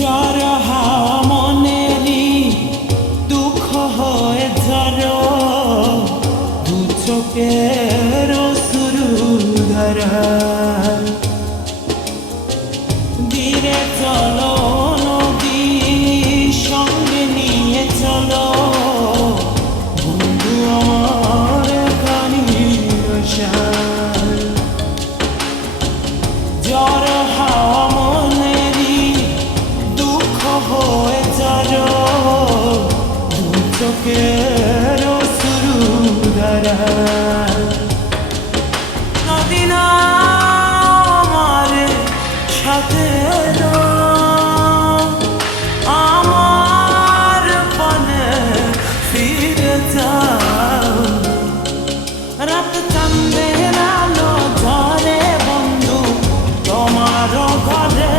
জ্বর হাওয়া মনেরই দুঃখ হয়ে ঝরো দু চোখের শুরু ধরা ধীরে চলো নদী সঙ্গে নিয়ে চলো বন্ধু আমার গানের সার জ্বর হাওয়া মনেরই দুঃখ হয়ে ঝরো দু চোখের শুরু ধরা নদী না আমার সাথে আমার পানে ফিরে যাও রাত চাঁদের আলো ঝরে বন্ধু তোমার ঘরে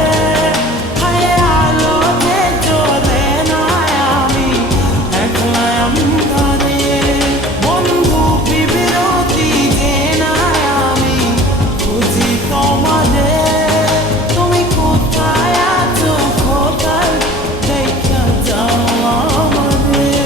হায় আলোতে চলে না আমি একলা অন্ধকারে বন্ধু বিরতি যে না আমি খুঁজি তোমারে তুমি কোথায় আছো কোথায় দেখা যাও আমারে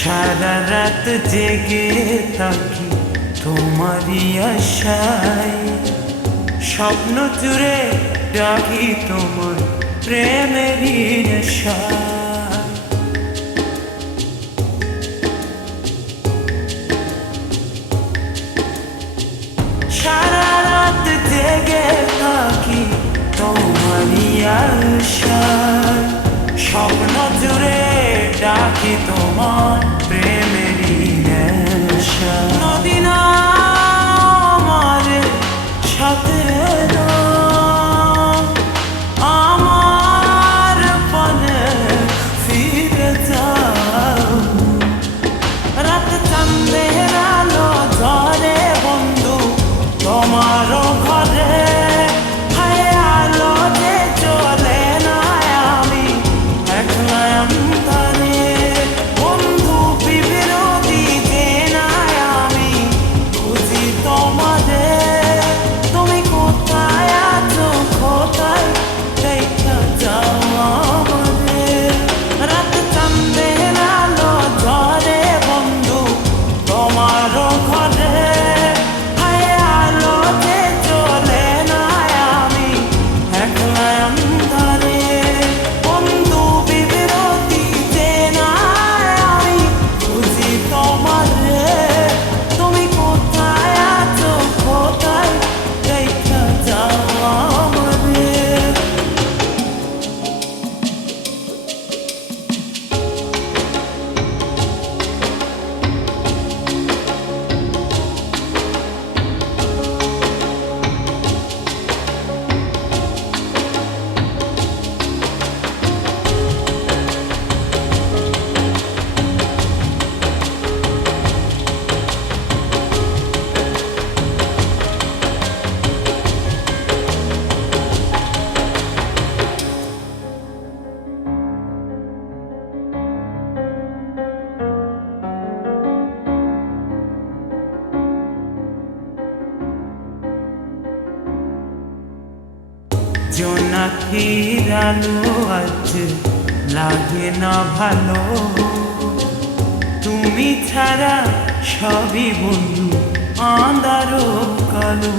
সারা রাত জেগে থাকি তোমারই আশায় স্বপ্ন জুড়ে ডাকি তোমার প্রেমেরই নেশায় সারা রাত জেগে থাকি তোমারই আশায় স্বপ্ন জুড়ে ডাকি তোমার প্রেমেরই নেশা নদী না আমার সাথে আমার পানে ফিরে যাও রাত চাঁদের আলো ঝরে বন্ধু তোমার ঘরে হায় আলোতে চলে না আমি একলা অন্ধকারে বন্ধু বিরতি যে না আমি খুঁজি তোমারে তুমি কোথায় আছো কোথায় দেখা যাও আমারে রাত চাঁদের আলো ঝরে বন্ধু তোমার ঘরে হায় আলোতে চলে না আমি একলা অন্ধকারে বন্ধু বিরতি যে না আমি খুঁজি তোমারে তুমি কোথায় আছো কোথায় দেখা যাও আমারে জোনাকির আলো আজ লাগে না ভালো তুমি ছাড়া সবই বন্ধু আঁধারো কালো